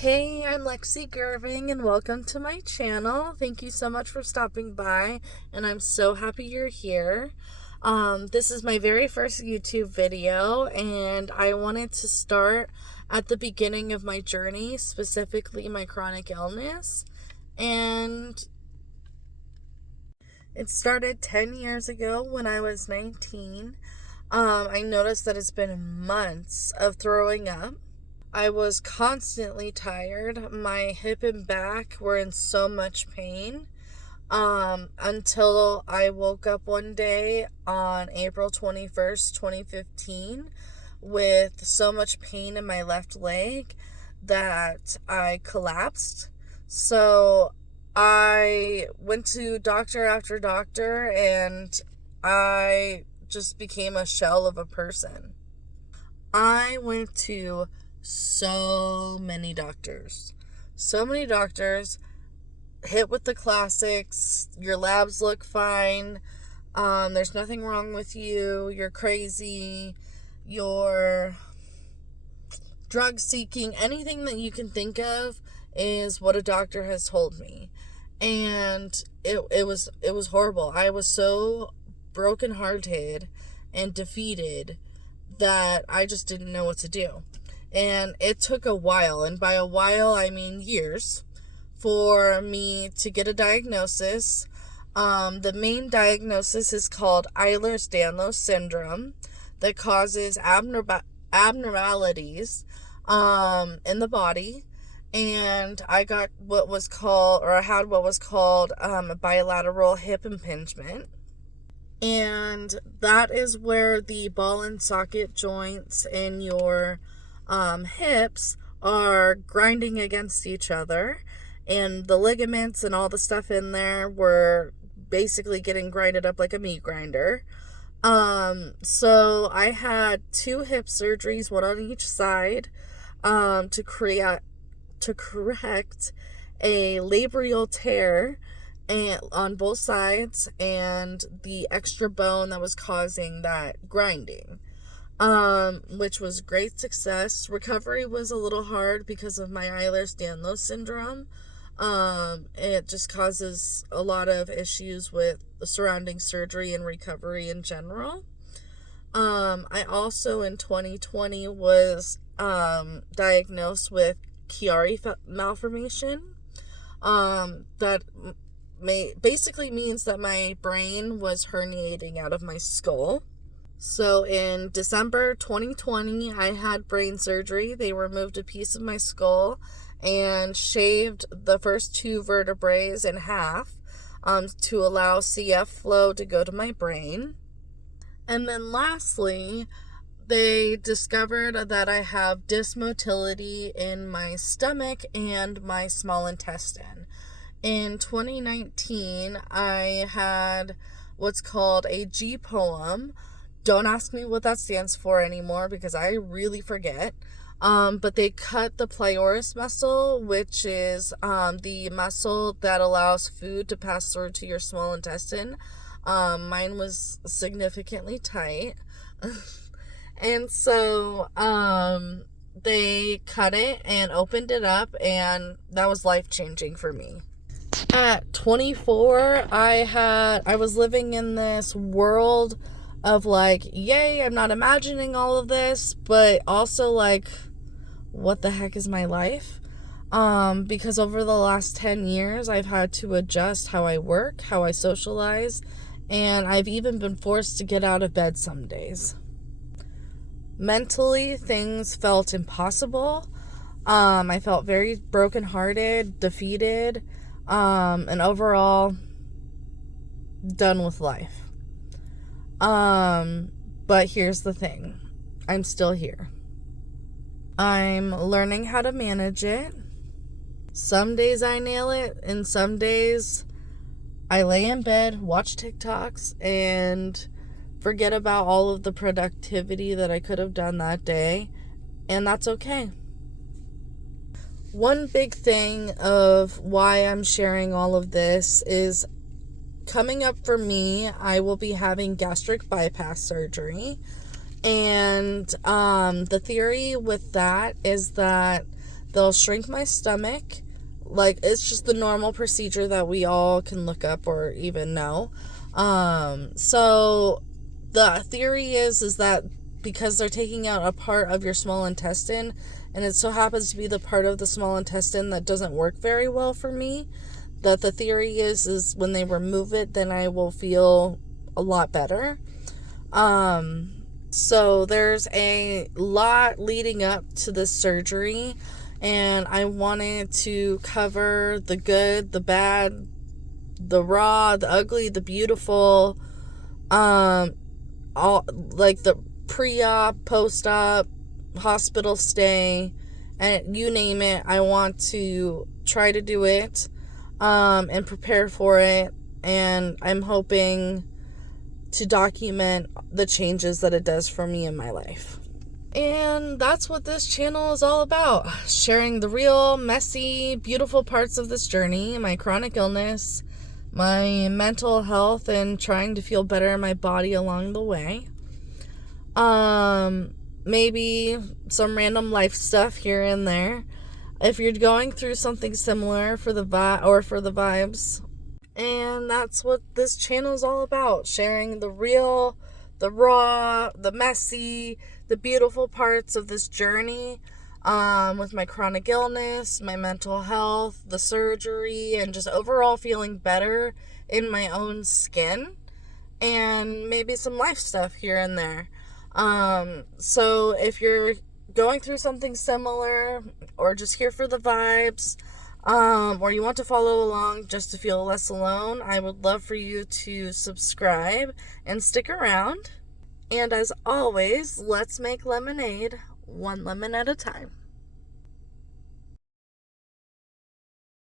Hey, I'm Lexi Gerving and welcome to my channel. Thank you so much for stopping by and I'm so happy you're here. This is my very first YouTube video and I wanted to start at the beginning of my journey, specifically my chronic illness. And it started 10 years ago when I was 19. I noticed that it's been months of throwing up. I was constantly tired. My hip and back were in so much pain until I woke up one day on April 21st, 2015 with so much pain in my left leg that I collapsed. So I went to doctor after doctor and I just became a shell of a person. I went to so many doctors, hit with the classics. Your labs look fine. There's nothing wrong with you. You're crazy. You're drug seeking. Anything that you can think of is what a doctor has told me. And it was horrible. I was so brokenhearted and defeated that I just didn't know what to do. And it took a while, and by a while I mean years, for me to get a diagnosis. The main diagnosis is called Ehlers-Danlos syndrome that causes abnormalities in the body. And I got I had what was called a bilateral hip impingement. And that is where the ball and socket joints in your hips are grinding against each other, and the ligaments and all the stuff in there were basically getting grinded up like a meat grinder. So I had 2 hip surgeries, one on each side, to correct a labral tear on both sides and the extra bone that was causing that grinding. Which was great success. Recovery was a little hard because of my Ehlers-Danlos syndrome. It just causes a lot of issues with the surrounding surgery and recovery in general. I also in 2020 was diagnosed with Chiari malformation. That basically means that my brain was herniating out of my skull. So in December 2020, I had brain surgery. They removed a piece of my skull and shaved the first 2 vertebrae in half to allow CF flow to go to my brain. And then lastly, they discovered that I have dysmotility in my stomach and my small intestine. In 2019, I had what's called a G-poem. Don't ask me what that stands for anymore because I really forget. But they cut the plioris muscle, which is the muscle that allows food to pass through to your small intestine. Mine was significantly tight. And so they cut it and opened it up, and that was life-changing for me. At 24, I was living in this world of like, yay, I'm not imagining all of this, but also like, what the heck is my life? Because over the last 10 years, I've had to adjust how I work, how I socialize, and I've even been forced to get out of bed some days. Mentally, things felt impossible. I felt very brokenhearted, defeated, and overall done with life. But here's the thing. I'm still here. I'm learning how to manage it. Some days I nail it, and some days I lay in bed, watch TikToks, and forget about all of the productivity that I could have done that day, and that's okay. One big thing of why I'm sharing all of this is coming up for me, I will be having gastric bypass surgery. And the theory with that is that They'll shrink my stomach. Like, it's just the normal procedure that we all can look up or even know. So the theory is that because they're taking out a part of your small intestine, and it so happens to be the part of the small intestine that doesn't work very well for me, that the theory is when they remove it, then I will feel a lot better. So there's a lot leading up to this surgery, and I wanted to cover the good, the bad, the raw, the ugly, the beautiful, all like the pre-op, post-op, hospital stay, and you name it. I want to try to do it, and prepare for it, and I'm hoping to document the changes that it does for me in my life. And that's what this channel is all about. Sharing the real, messy, beautiful parts of this journey, my chronic illness, my mental health, and trying to feel better in my body along the way. Maybe some random life stuff here and there. If you're going through something similar for the vibes. And that's what this channel is all about. Sharing the real, the raw, the messy, the beautiful parts of this journey, with my chronic illness, my mental health, the surgery, and just overall feeling better in my own skin, and maybe some life stuff here and there. So if you're going through something similar, or just here for the vibes, or you want to follow along just to feel less alone, I would love for you to subscribe and stick around. And as always, let's make lemonade one lemon at a time.